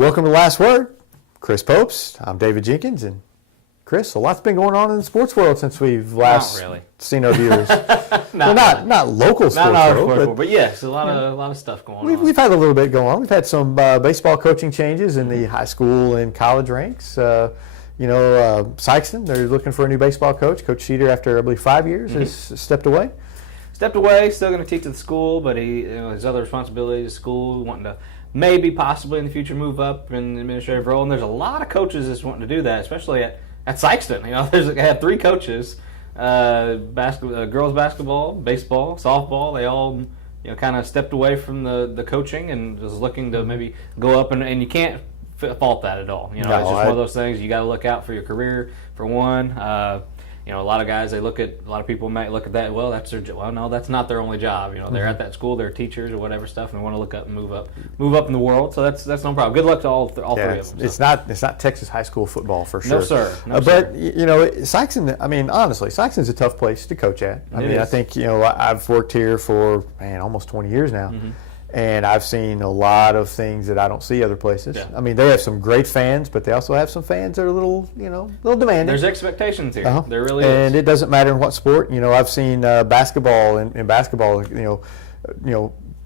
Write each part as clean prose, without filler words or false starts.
Welcome to Last Word. Chris Popes. I'm David Jenkins, and Chris, a lot's been going on in the sports world since we've last seen our viewers. not local sports world, but yes, a lot of stuff going on. We've had a little bit going on. We've had some baseball coaching changes in the high school and college ranks. Sikeston, they're looking for a new baseball coach. Coach Cedar, after I believe 5 years, has stepped away. Still going to teach at the school, but he his other responsibilities at school, wanting to maybe possibly in the future move up in the administrative role. And there's a lot of coaches that's wanting to do that, especially at Sikeston. They had 3 coaches: girls basketball, baseball, softball. They all kind of stepped away from the coaching and was looking to maybe go up, and you can't fault that at all. It's just one of those things. You got to look out for your career for one. A lot of guys, a lot of people might look at that, well, that's their job. Well, no, that's not their only job. They're at that school, they're teachers or whatever stuff, and they want to look up and move up in the world. So that's no problem. Good luck to all 3 of them. So. It's not Texas high school football for sure. No, sir. But Sikeston, honestly, Sikeston's a tough place to coach at. I think, I've worked here for, almost 20 years now. Mm-hmm. And I've seen a lot of things that I don't see other places. Yeah. They have some great fans, but they also have some fans that are a little demanding. There's expectations here. Uh-huh. There really is. And it doesn't matter in what sport. I've seen basketball in basketball,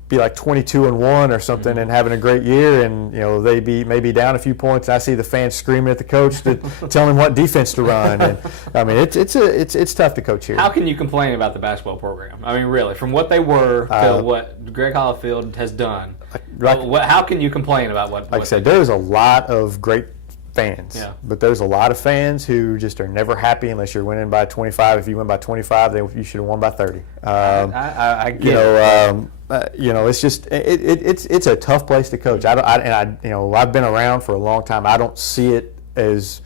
be like 22-1 or something, mm-hmm. and having a great year, and they maybe down a few points. I see the fans screaming at the coach to tell him what defense to run, and it's tough to coach here. How can you complain about the basketball program? Really, from what they were to what Greg Hollifield has done, how can you complain about what? Like I said, there's a lot of great fans, but there's a lot of fans who just are never happy unless you're winning by 25. If you win by 25, then you should have won by 30. I get it. It's just it's a tough place to coach. I've been around for a long time. I don't see it as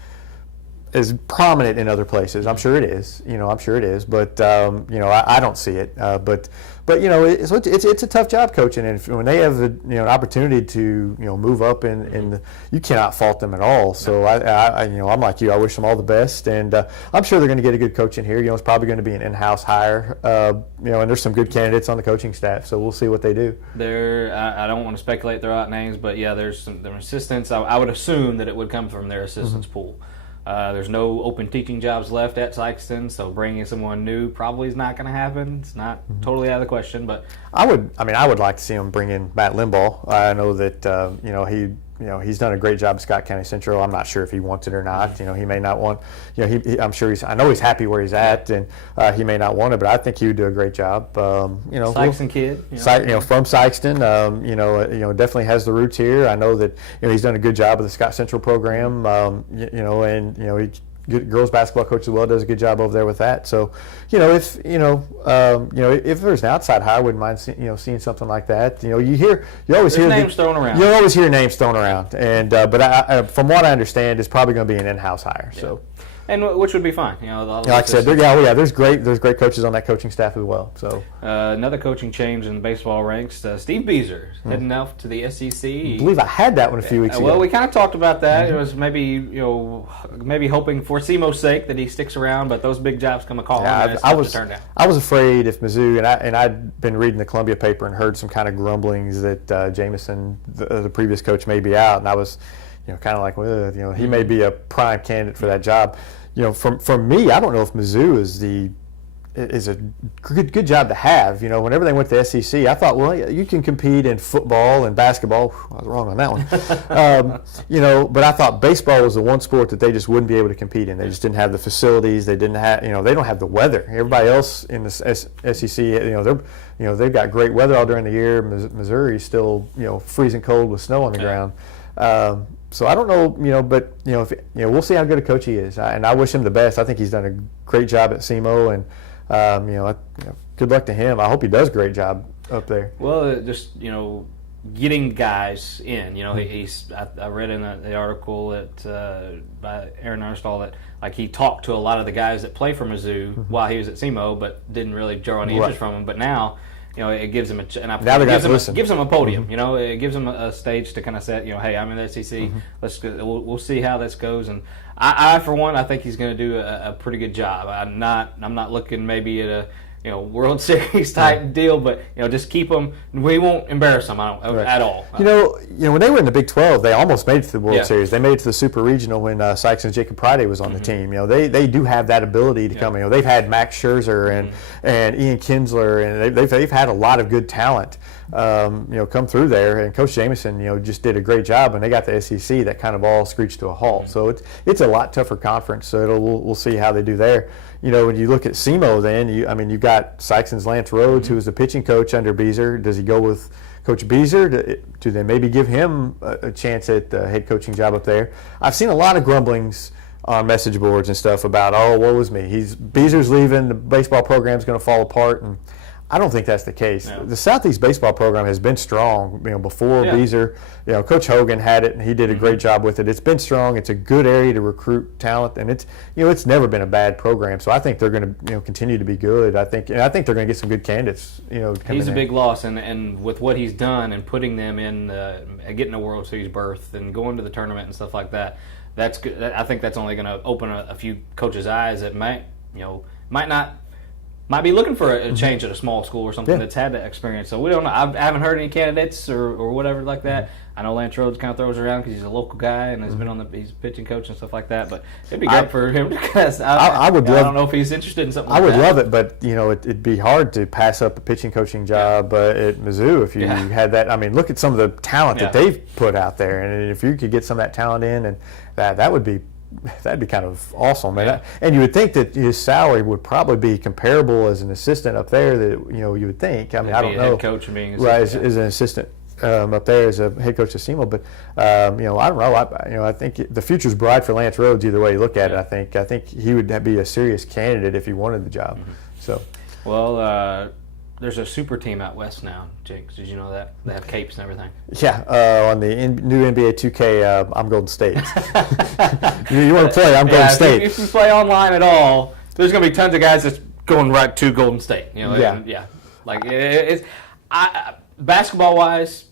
prominent in other places. I'm sure it is. But I don't see it. But it's a tough job coaching, and when they have an opportunity to move up you cannot fault them at all. So I'm like you. I wish them all the best, and I'm sure they're going to get a good coach in here. It's probably going to be an in-house hire. And there's some good candidates on the coaching staff, so we'll see what they do. I don't want to speculate, throw out names, but there's some assistants. I would assume that it would come from their assistants mm-hmm. pool. There's no open teaching jobs left at Sikeston, so bringing someone new probably is not going to happen. It's not mm-hmm. totally out of the question, but I would like to see him bring in Matt Limbaugh. I know that he's done a great job at Scott County Central. I'm not sure if he wants it or not. He may not want. I'm sure I know he's happy where he's at, and he may not want it, but I think he would do a great job. Sikeston kid, from Sikeston. Definitely has the roots here. I know that he's done a good job with the Scott Central program. Girls basketball coach as well does a good job over there with that. So, if there's an outside hire, I wouldn't mind seeing something like that. You always hear names thrown around. You always hear names thrown around, and but from what I understand, it's probably going to be an in-house hire. Yeah. So. And which would be fine, like I said, there's great coaches on that coaching staff as well. So another coaching change in the baseball ranks. Steve Beezer heading out to the SEC. I believe I had that one a few weeks ago. Well, we kind of talked about that. Mm-hmm. It was maybe hoping for SEMO's sake that he sticks around, but those big jobs come a call. I was afraid if Mizzou and I'd been reading the Columbia paper and heard some kind of grumblings that Jameson, the previous coach, may be out, and I was kind of like, well, he may be a prime candidate for that job. From me, I don't know if Mizzou is a good job to have. Whenever they went to the SEC, I thought, well, you can compete in football and basketball. I was wrong on that one. But I thought baseball was the one sport that they just wouldn't be able to compete in. They just didn't have the facilities. They didn't have, they don't have the weather. Everybody else in the SEC, they've got great weather all during the year. Missouri's still, freezing cold with snow on the ground. So I don't know, but we'll see how good a coach he is, and I wish him the best. I think he's done a great job at SEMO, and good luck to him. I hope he does a great job up there. Well, just getting guys in. I read in the article that by Aaron Arnstall that he talked to a lot of the guys that play for Mizzou mm-hmm. while he was at SEMO, but didn't really draw any interest from him. But now. It gives them an opportunity. Gives them a podium. Mm-hmm. It gives them a stage to kind of say, hey, I'm in the SEC. Mm-hmm. Let's go, we'll see how this goes. And I for one, I think he's going to do a pretty good job. I'm not looking maybe at World Series type deal, but just keep them. We won't embarrass them at all. When they were in the Big 12, they almost made it to the World Yeah. Series. They made it to the Super Regional when Sikeston Jacob Priday was on the team. They do have that ability to come. They've had Max Scherzer and Ian Kinsler, and they've had a lot of good talent. Come through there, and Coach Jameson, just did a great job. When they got the SEC, that kind of all screeched to a halt. So it's a lot tougher conference. So we'll see how they do there. When you look at SEMO, then you got Sikeston's Lance Rhodes, who was the pitching coach under Beezer. Does he go with Coach Beezer? Do they maybe give him a chance at the head coaching job up there? I've seen a lot of grumblings on message boards and stuff about, woe is me. Beezer's leaving, the baseball program's going to fall apart, and I don't think that's the case. No. The Southeast baseball program has been strong. Before Yeah. Beezer, Coach Hogan had it, and he did a great job with it. It's been strong. It's a good area to recruit talent, and it's never been a bad program. So I think they're going to continue to be good. I think they're going to get some good candidates. He's a big loss, and with what he's done and putting them in, getting a World Series berth and going to the tournament and stuff like that. That's good. I think that's only going to open a few coaches' eyes that might be looking for a change at a small school or something that's had that experience. So we don't know. I haven't heard any candidates or whatever like that. I know Lance Rhodes kind of throws around because he's a local guy and has been he's a pitching coach and stuff like that. But it'd be great for him to cast. I don't know if he's interested in something. I would love it, but it'd be hard to pass up a pitching coaching job at Mizzou if you had that. I mean, look at some of the talent that they've put out there, and if you could get some of that talent in, and that'd be kind of awesome, man. And you would think that his salary would probably be comparable as an assistant up there. That you would think. I mean, I don't know. Head coach and being as an assistant up there as a head coach at SEMO, but I don't know. I think the future's bright for Lance Rhodes either way you look at it. I think he would be a serious candidate if he wanted the job. So, well. There's a super team out west now, Jinx. Did you know that? They have capes and everything. Yeah, on the new NBA 2K, I'm Golden State. you want to play, I'm Golden State. If you play online at all, there's going to be tons of guys that's going right to Golden State. Like basketball-wise,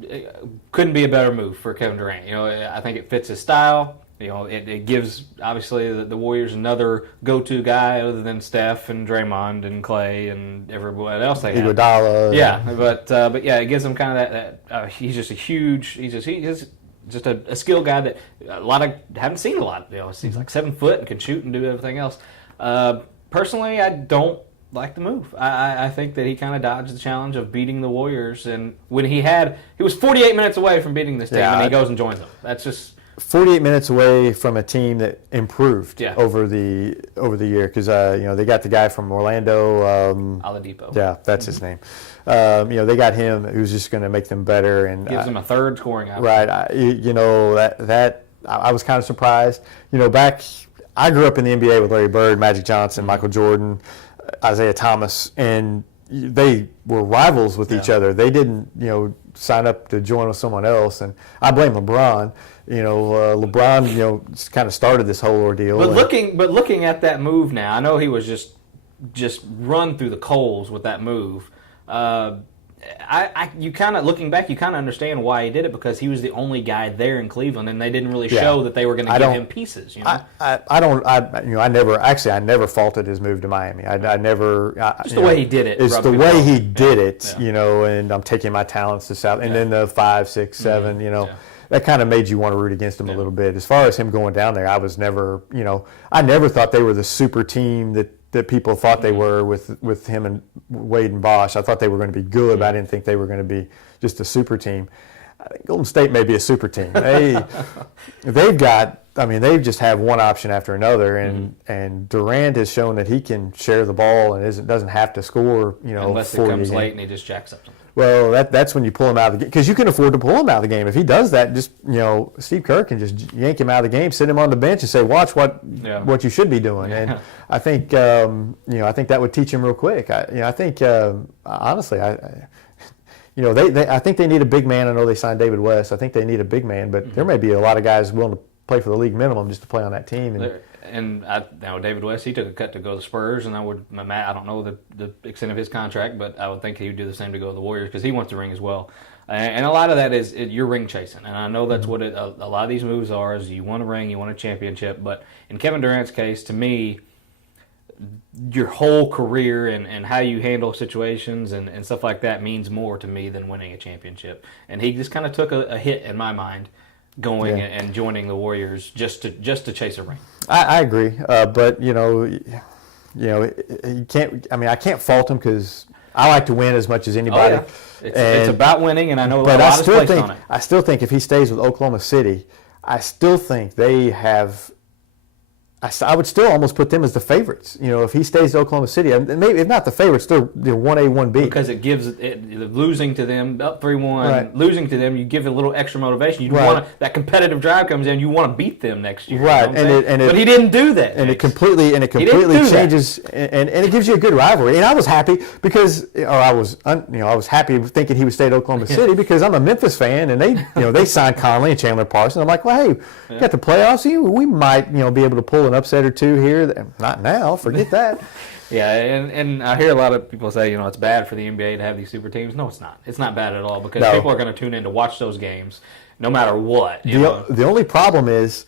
it couldn't be a better move for Kevin Durant. I think it fits his style. It gives, obviously, the Warriors another go-to guy other than Steph and Draymond and Clay and everyone else they have. Iguodala. Yeah, but it gives him kind of that he's just he's just a skill guy that a lot of haven't seen a lot. He's like 7 foot and can shoot and do everything else. Personally, I don't like the move. I think that he kind of dodged the challenge of beating the Warriors, and when he was 48 minutes away from beating this team, and he goes and joins them. That's just 48 minutes away from a team that improved over the year because they got the guy from Orlando, Oladipo. Yeah, that's his name. They got him who's just going to make them better and gives them a third scoring option. Right. I was kind of surprised. Back I grew up in the NBA with Larry Bird, Magic Johnson, Michael Jordan, Isaiah Thomas, and they were rivals with each other. They didn't sign up to join with someone else, and I blame LeBron. LeBron, kind of started this whole ordeal. But looking at that move now, I know he was just run through the coals with that move. You kind of looking back, you kind of understand why he did it because he was the only guy there in Cleveland, and they didn't really show that they were going to give him pieces. I never faulted his move to Miami. The way he did it. It's the way he did it. And I'm taking my talents to South, and then the 5, 6, 7. That kind of made you want to root against him a little bit. As far as him going down there, I was never, I never thought they were the super team that people thought they were with him and Wade and Bosch. I thought they were going to be good, but I didn't think they were going to be just a super team. I think Golden State may be a super team. They just have one option after another, and Durant has shown that he can share the ball and doesn't have to score, unless it comes late and he just jacks up something. Well, that's when you pull him out of the game because you can afford to pull him out of the game. If he does that, just Steve Kerr can just yank him out of the game, sit him on the bench, and say, "Watch what you should be doing." And I think I think that would teach him real quick. I think honestly, I think they need a big man. I know they signed David West. I think they need a big man, but there may be a lot of guys willing to play for the league minimum just to play on that team. And David West, he took a cut to go to the Spurs, and I don't know the extent of his contract, but I would think he would do the same to go to the Warriors because he wants the ring as well. And a lot of that is you're ring chasing, and I know that's what a lot of these moves are. Is you want a ring, you want a championship, but in Kevin Durant's case, to me, your whole career and how you handle situations and stuff like that means more to me than winning a championship. And he just kind of took a hit in my mind going and joining the Warriors just to chase a ring. I agree, but you can't. I mean, I can't fault him because I like to win as much as anybody. Oh, yeah. It's about winning, and I know a lot is placed on it. I still think if he stays with Oklahoma City, I still think they have. I would still almost put them as the favorites. If he stays to Oklahoma City, maybe if not the favorites, they're 1A, 1B. Because it gives losing to them up 3-1, right. Losing to them, you give it a little extra motivation. You right. want that competitive drive comes in. You want to beat them next year, right? But he didn't do that, and it completely changes, and it gives you a good rivalry. And I was happy because I was happy thinking he would stay at Oklahoma City because I'm a Memphis fan, and they signed Conley and Chandler Parsons. I'm like, well, hey, we got the playoffs. We might be able to pull an upset or two here. Not now. Forget that. Yeah, and I hear a lot of people say, it's bad for the NBA to have these super teams. No, it's not. It's not bad at all because people are going to tune in to watch those games no matter what. The only problem is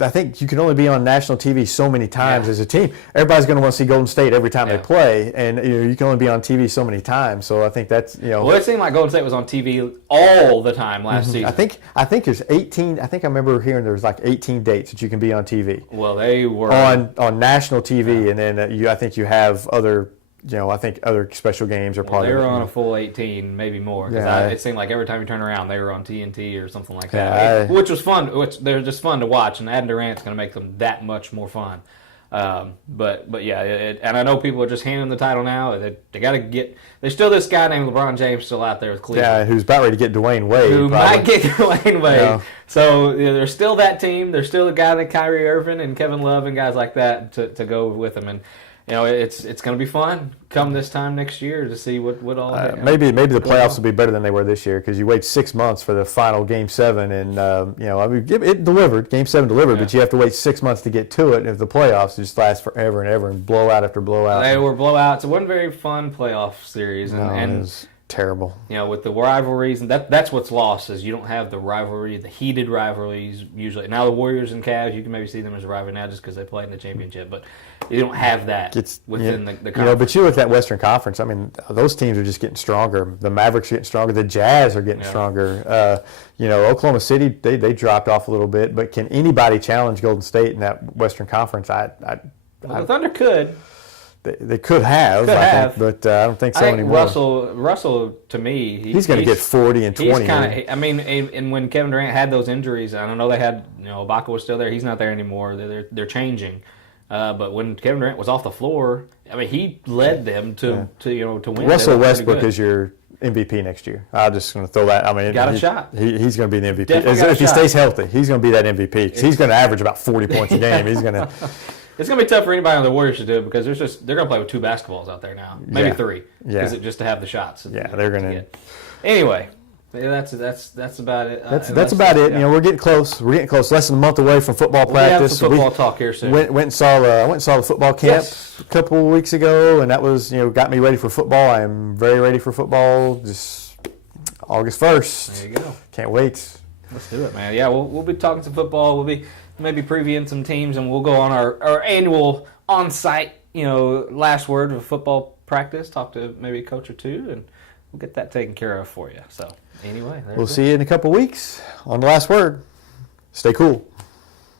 I think you can only be on national TV so many times as a team. Everybody's going to want to see Golden State every time they play, and you can only be on TV so many times. So I think that's Well, it seemed like Golden State was on TV all the time last season. I think there's 18. I think I remember hearing there was like 18 dates that you can be on TV. Well, they were on national TV, and then I think you have other. I think other special games are part of it. They were on a full 18, maybe more. Because it seemed like every time you turn around, they were on TNT or something like that, which was fun. They're just fun to watch, and Adam Durant's going to make them that much more fun. But yeah, and I know people are just handing the title now. They got to get. There's still this guy named LeBron James still out there with Cleveland. Yeah, who's about ready to get Dwayne Wade. Who might get Dwayne Wade. Yeah. So there's still that team. There's still a guy like Kyrie Irving and Kevin Love and guys like that to go with them. And it's going to be fun come this time next year to see what all. Maybe the playoffs will be better than they were this year because you wait 6 months for the final Game 7, and it delivered. Game 7 delivered, but you have to wait 6 months to get to it. And if the playoffs just last forever and ever and blowout after blowout, they were blowouts. It wasn't a very fun playoff series, and it was terrible. With the rivalries, and that's what's lost is you don't have the rivalry, the heated rivalries usually. Now the Warriors and Cavs, you can maybe see them as a rivalry now just because they played in the championship, but you don't have that within the conference. But you look at that Western Conference. I mean, those teams are just getting stronger. The Mavericks are getting stronger. The Jazz are getting stronger. Oklahoma City they dropped off a little bit, but can anybody challenge Golden State in that Western Conference? The Thunder could. They could have, but I don't think so anymore. Russell, to me, he's going to get 40 and 20. And when Kevin Durant had those injuries, I don't know they had, Ibaka was still there. He's not there anymore. They're changing. But when Kevin Durant was off the floor, he led them to win. Russell Westbrook is your MVP next year. I'm just going to throw that. Got a shot. He's going to be the MVP. If he stays healthy, he's going to be that MVP because he's going to average about 40 points a game. He's going to. It's going to be tough for anybody on the Warriors to do it because they're going to play with 2 basketballs out there now, maybe 3, just to have the shots. They're going to. Anyway, that's about it. That's about it. We're getting close. Less than a month away from football practice. We have some football talk here soon. Went and saw the football camp a couple of weeks ago, and that was got me ready for football. I am very ready for football. Just August 1st. There you go. Can't wait. Let's do it, man. Yeah, we'll be talking some football. We'll be maybe previewing some teams, and we'll go on our annual on-site, last word of football practice. Talk to maybe a coach or two, and we'll get that taken care of for you. So anyway, we'll see you in a couple weeks on the last word. Stay cool.